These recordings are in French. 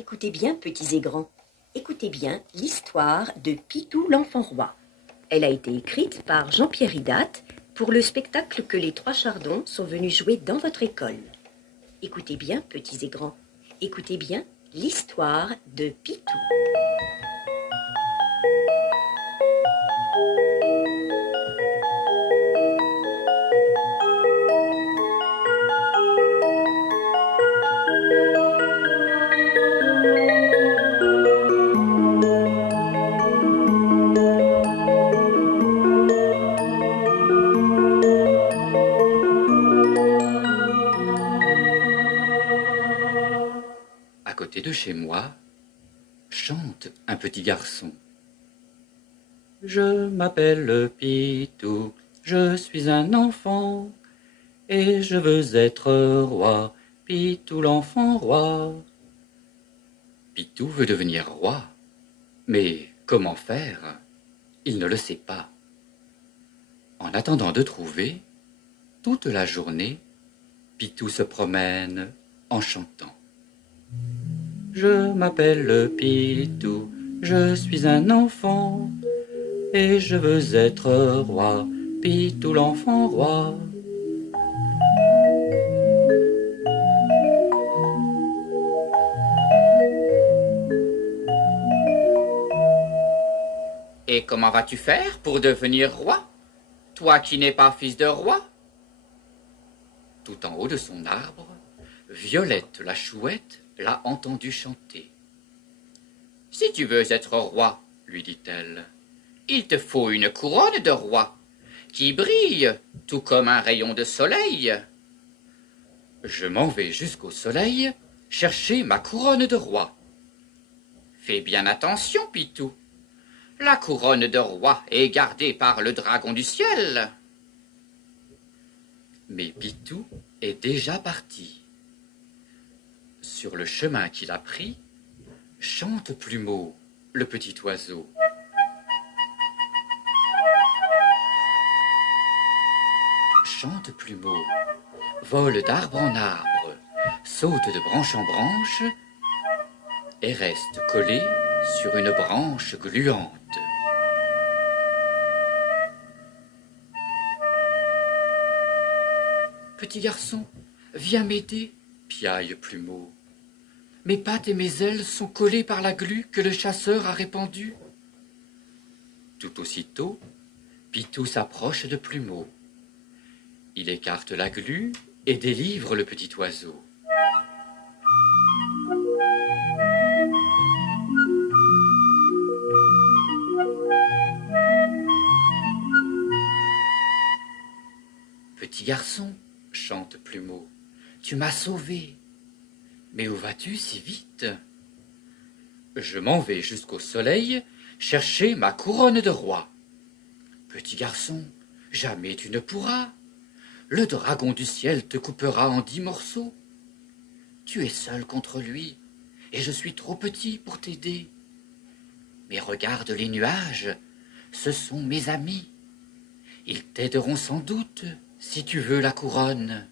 Écoutez bien, petits et grands, écoutez bien l'histoire de Pitou l'enfant roi. Elle a été écrite par Jean-Pierre Hidat pour le spectacle que les Trois Chardons sont venus jouer dans votre école. Écoutez bien, petits et grands, écoutez bien l'histoire de Pitou. À côté de chez moi, chante un petit garçon. Je m'appelle Pitou, je suis un enfant, et je veux être roi, Pitou l'enfant roi. Pitou veut devenir roi, mais comment faire? Il ne le sait pas. En attendant de trouver, toute la journée, Pitou se promène en chantant. Je m'appelle Pitou, je suis un enfant, et je veux être roi, Pitou l'enfant roi. Et comment vas-tu faire pour devenir roi, toi qui n'es pas fils de roi? Tout en haut de son arbre, Violette la chouette l'a entendu chanter. Si tu veux être roi, lui dit-elle, il te faut une couronne de roi qui brille tout comme un rayon de soleil. Je m'en vais jusqu'au soleil chercher ma couronne de roi. Fais bien attention, Pitou. La couronne de roi est gardée par le dragon du ciel. Mais Pitou est déjà parti. Sur le chemin qu'il a pris, chante Plumeau, le petit oiseau. Chante Plumeau, vole d'arbre en arbre, saute de branche en branche et reste collé sur une branche gluante. Petit garçon, viens m'aider, piaille Plumeau. Mes pattes et mes ailes sont collées par la glu que le chasseur a répandue. Tout aussitôt, Pitou s'approche de Plumeau. Il écarte la glu et délivre le petit oiseau. Petit garçon, chante Plumeau, tu m'as sauvé. Mais où vas-tu si vite? Je m'en vais jusqu'au soleil chercher ma couronne de roi. Petit garçon, jamais tu ne pourras. Le dragon du ciel te coupera en 10 morceaux. Tu es seul contre lui, et je suis trop petit pour t'aider. Mais regarde les nuages, ce sont mes amis. Ils t'aideront sans doute si tu veux la couronne.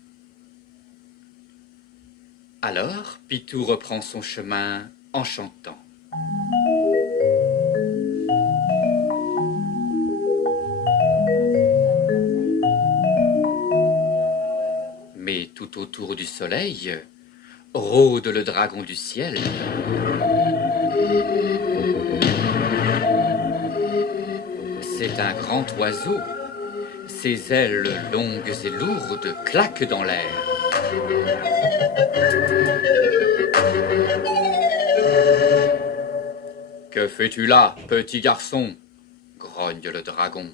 Alors, Pitou reprend son chemin en chantant. Mais tout autour du soleil, rôde le dragon du ciel. C'est un grand oiseau. Ses ailes longues et lourdes claquent dans l'air. Que fais-tu là, petit garçon? Grogne le dragon.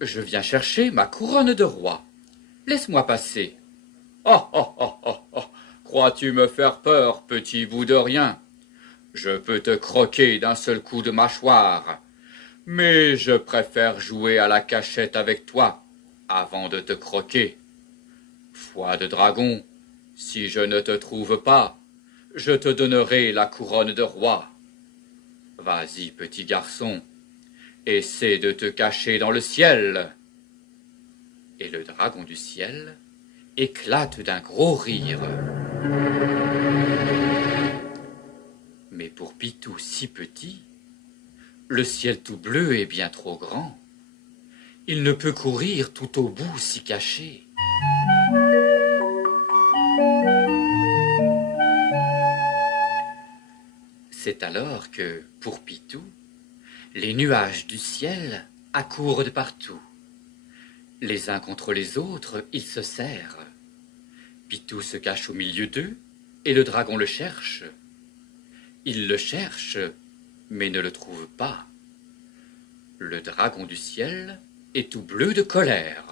Je viens chercher ma couronne de roi. Laisse-moi passer. Oh, oh, oh, oh, oh. Crois-tu me faire peur, petit bout de rien? Je peux te croquer d'un seul coup de mâchoire. Mais je préfère jouer à la cachette avec toi avant de te croquer. Foi de dragon, si je ne te trouve pas, je te donnerai la couronne de roi. Vas-y, petit garçon, essaie de te cacher dans le ciel. Et le dragon du ciel éclate d'un gros rire. Pitou si petit, le ciel tout bleu est bien trop grand. Il ne peut courir tout au bout si caché. C'est alors que, pour Pitou, les nuages du ciel accourent de partout. Les uns contre les autres, ils se serrent. Pitou se cache au milieu d'eux, et le dragon le cherche. Il le cherche, mais ne le trouve pas. Le dragon du ciel est tout bleu de colère.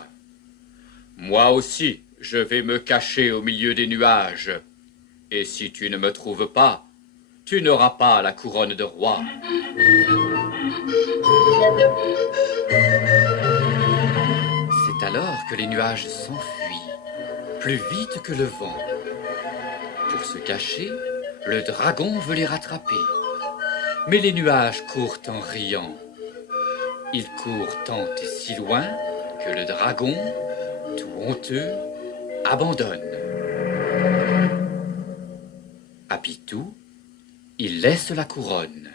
Moi aussi, je vais me cacher au milieu des nuages. Et si tu ne me trouves pas, tu n'auras pas la couronne de roi. C'est alors que les nuages s'enfuient, plus vite que le vent. Pour se cacher, le dragon veut les rattraper. Mais les nuages courent en riant. Ils courent tant et si loin que le dragon, tout honteux, abandonne. À Pitou, il laisse la couronne.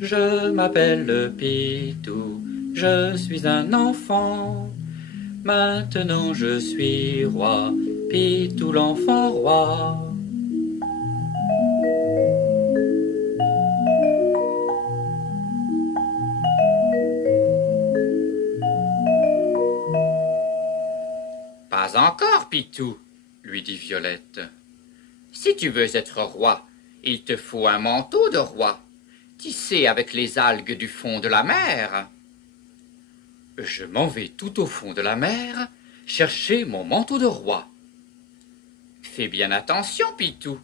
Je m'appelle Pitou, je suis un enfant. Maintenant je suis roi, Pitou l'enfant roi. Pas encore, Pitou, lui dit Violette. Si tu veux être roi, il te faut un manteau de roi, tissé avec les algues du fond de la mer. Je m'en vais tout au fond de la mer chercher mon manteau de roi. Fais bien attention, Pitou.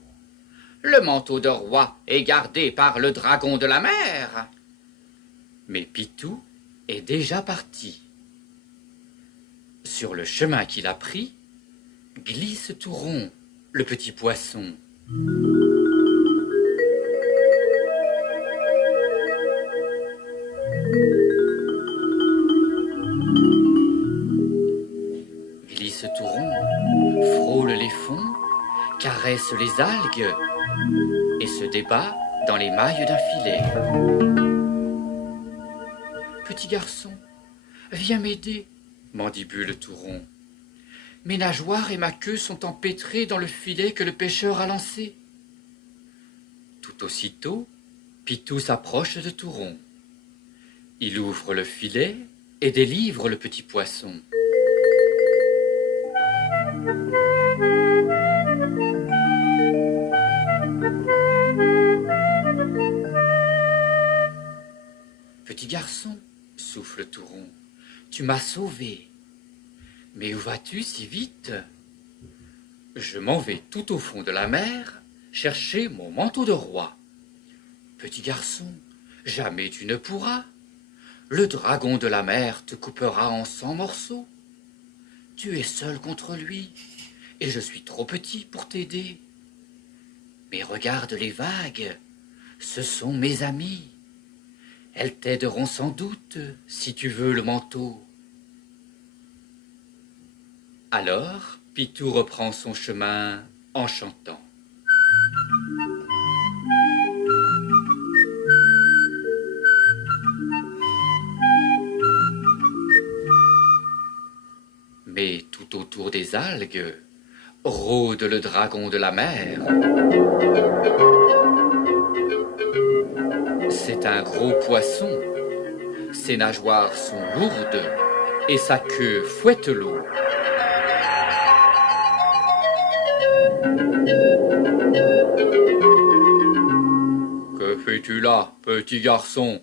Le manteau de roi est gardé par le dragon de la mer. Mais Pitou est déjà parti. Sur le chemin qu'il a pris, glisse tout rond le petit poisson. Glisse tout rond, frôle les fonds, caresse les algues et se débat dans les mailles d'un filet. Petit garçon, viens m'aider, mandibule tout rond. Mes nageoires et ma queue sont empêtrées dans le filet que le pêcheur a lancé. Tout aussitôt, Pitou s'approche de tout rond. Il ouvre le filet et délivre le petit poisson. Petit garçon, souffle tout rond, tu m'as sauvé. Mais où vas-tu si vite? Je m'en vais tout au fond de la mer chercher mon manteau de roi. Petit garçon, jamais tu ne pourras. Le dragon de la mer te coupera en 100 morceaux. Tu es seul contre lui, et je suis trop petit pour t'aider. Mais regarde les vagues, ce sont mes amies. Elles t'aideront sans doute si tu veux le manteau. Alors, Pitou reprend son chemin en chantant. Mais tout autour des algues rôde le dragon de la mer. C'est un gros poisson. Ses nageoires sont lourdes et sa queue fouette l'eau. Que fais-tu là, petit garçon?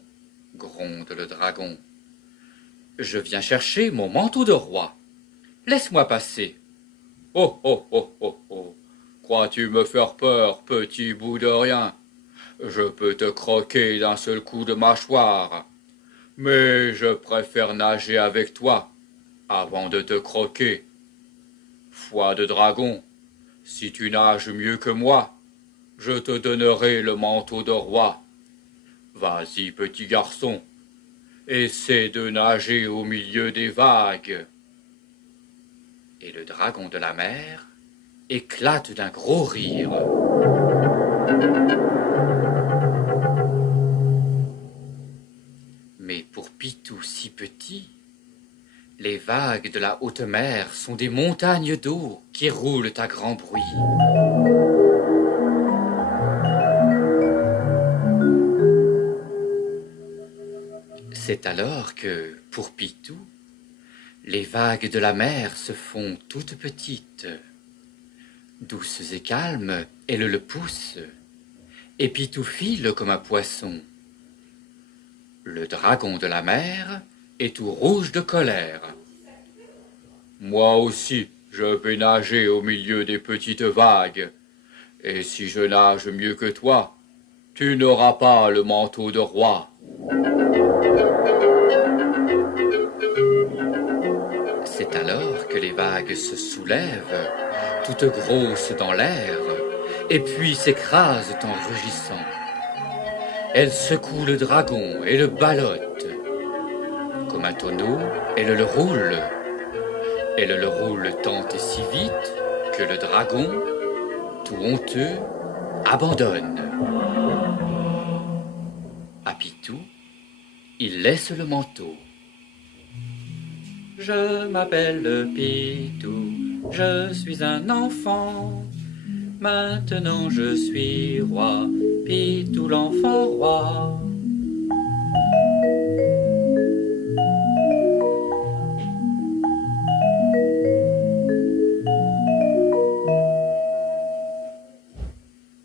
Gronde le dragon. Je viens chercher mon manteau de roi. Laisse-moi passer. Oh, oh, oh, oh, oh. Crois-tu me faire peur, petit bout de rien? Je peux te croquer d'un seul coup de mâchoire. Mais je préfère nager avec toi avant de te croquer. Foi de dragon, si tu nages mieux que moi, je te donnerai le manteau de roi. Vas-y, petit garçon, essaie de nager au milieu des vagues. Et le dragon de la mer éclate d'un gros rire. Mais pour Pitou si petit, les vagues de la haute mer sont des montagnes d'eau qui roulent à grand bruit. C'est alors que, pour Pitou, les vagues de la mer se font toutes petites. Douces et calmes, elles le poussent, et Pitou file comme un poisson. Le dragon de la mer est tout rouge de colère. Moi aussi, je vais nager au milieu des petites vagues, et si je nage mieux que toi, tu n'auras pas le manteau de roi. C'est alors que les vagues se soulèvent, toutes grosses dans l'air, et puis s'écrasent en rugissant. Elles secouent le dragon et le ballottent. Comme un tonneau, elles le roulent. Elles le roulent tant et si vite que le dragon, tout honteux, abandonne. À Pitou, il laisse le manteau. Je m'appelle Pitou, je suis un enfant. Maintenant je suis roi, Pitou l'enfant roi.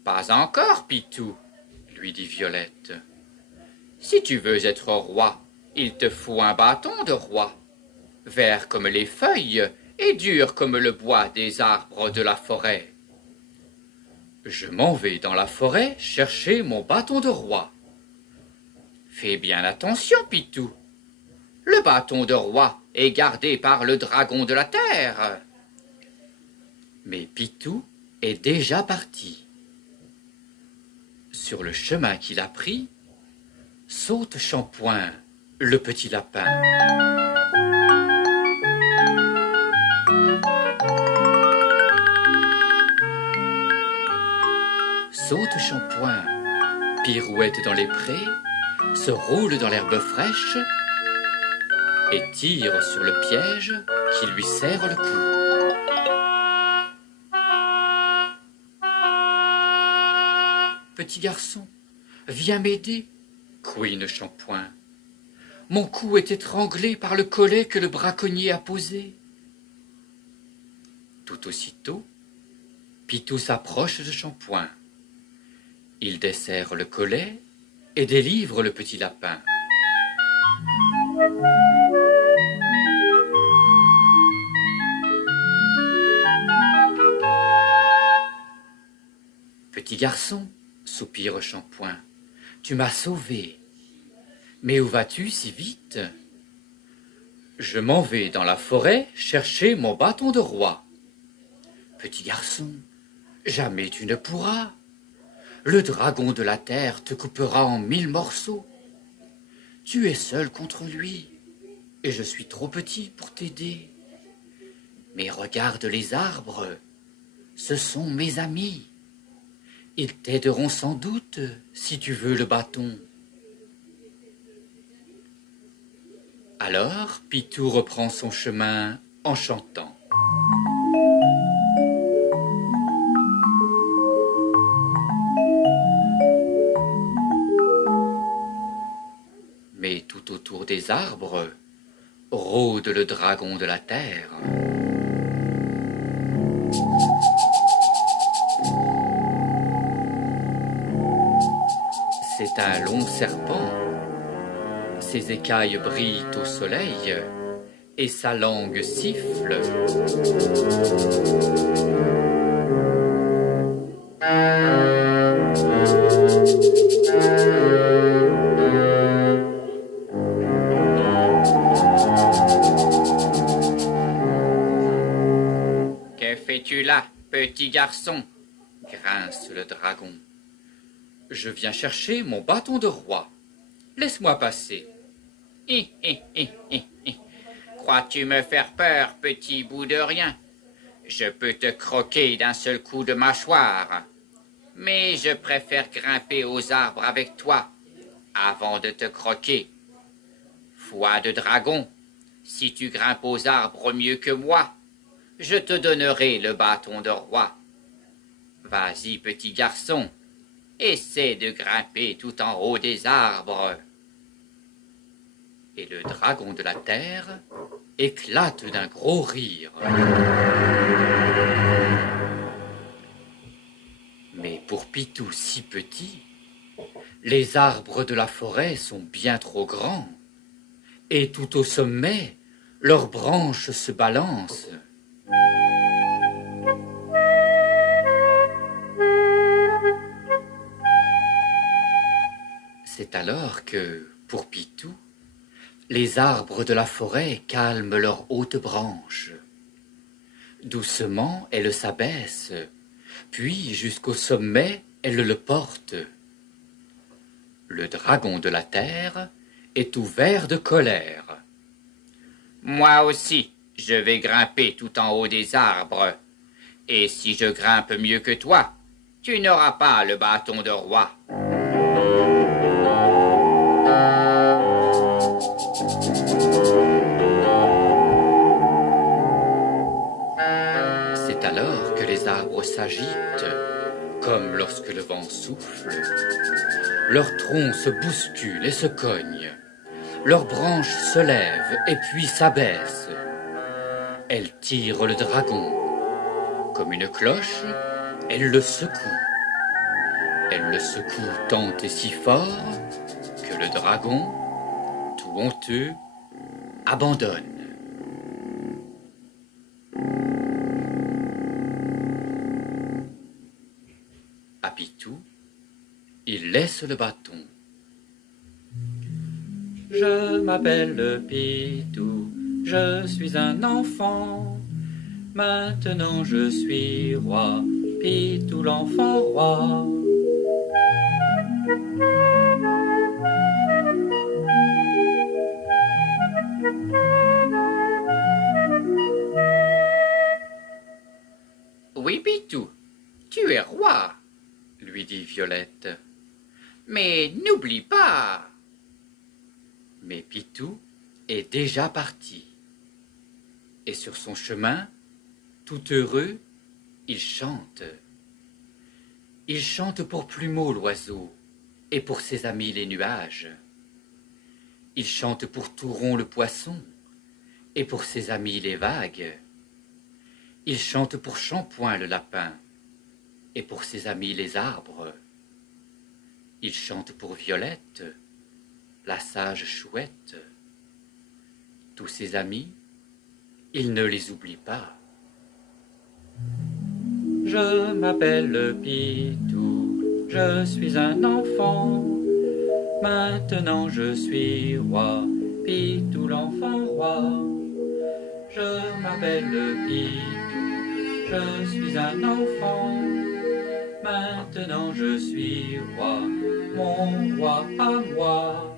Pas encore, Pitou, lui dit Violette. Si tu veux être roi, il te faut un bâton de roi, vert comme les feuilles et dur comme le bois des arbres de la forêt. Je m'en vais dans la forêt chercher mon bâton de roi. Fais bien attention, Pitou. Le bâton de roi est gardé par le dragon de la terre. Mais Pitou est déjà parti. Sur le chemin qu'il a pris, saute Shampoing, le petit lapin. Saute Shampoing, pirouette dans les prés, se roule dans l'herbe fraîche et tire sur le piège qui lui serre le cou. Petit garçon, viens m'aider, couine Shampoing. Mon cou est étranglé par le collet que le braconnier a posé. Tout aussitôt, Pitou s'approche de Shampoing. Il desserre le collet et délivre le petit lapin. Petit garçon, soupire Shampoing, tu m'as sauvé. Mais où vas-tu si vite? Je m'en vais dans la forêt chercher mon bâton de roi. Petit garçon, jamais tu ne pourras. Le dragon de la terre te coupera en 1000 morceaux. Tu es seul contre lui, et je suis trop petit pour t'aider. Mais regarde les arbres, ce sont mes amis. Ils t'aideront sans doute si tu veux le bâton. Alors Pitou reprend son chemin en chantant. Mais tout autour des arbres rôde le dragon de la terre. C'est un long serpent. Ses écailles brillent au soleil et sa langue siffle. Que fais-tu là, petit garçon? Grince le dragon. Je viens chercher mon bâton de roi. Laisse-moi passer. Crois-tu me faire peur, petit bout de rien? Je peux te croquer d'un seul coup de mâchoire, mais je préfère grimper aux arbres avec toi avant de te croquer. Foi de dragon, si tu grimpes aux arbres mieux que moi, je te donnerai le bâton de roi. Vas-y, petit garçon, essaie de grimper tout en haut des arbres. Et le dragon de la terre éclate d'un gros rire. Mais pour Pitou si petit, les arbres de la forêt sont bien trop grands, et tout au sommet, leurs branches se balancent. C'est alors que, pour Pitou, les arbres de la forêt calment leurs hautes branches. Doucement, elles s'abaissent, puis jusqu'au sommet, elles le portent. Le dragon de la terre est ouvert de colère. Moi aussi, je vais grimper tout en haut des arbres. Et si je grimpe mieux que toi, tu n'auras pas le bâton de roi. C'est alors que les arbres s'agitent, comme lorsque le vent souffle. Leurs troncs se bousculent et se cognent. Leurs branches se lèvent et puis s'abaissent. Elles tirent le dragon. Comme une cloche, elles le secouent. Elles le secouent tant et si fort que le dragon, tout honteux, abandonne. À Pitou, il laisse le bâton. Je m'appelle Pitou, je suis un enfant. Maintenant je suis roi, Pitou l'enfant roi. Oui, Pitou, tu es roi, lui dit Violette. Mais n'oublie pas. Mais Pitou est déjà parti. Et sur son chemin, tout heureux, il chante. Il chante pour Plumeau l'oiseau et pour ses amis les nuages. Il chante pour Touron le poisson et pour ses amis les vagues. Il chante pour Shampoing le lapin et pour ses amis les arbres. Il chante pour Violette, la sage chouette. Tous ses amis, il ne les oublie pas. Je m'appelle Pitou, je suis un enfant. Maintenant je suis roi, Pitou l'enfant roi. Je m'appelle Pitou, je suis un enfant. Maintenant je suis roi, mon roi à moi.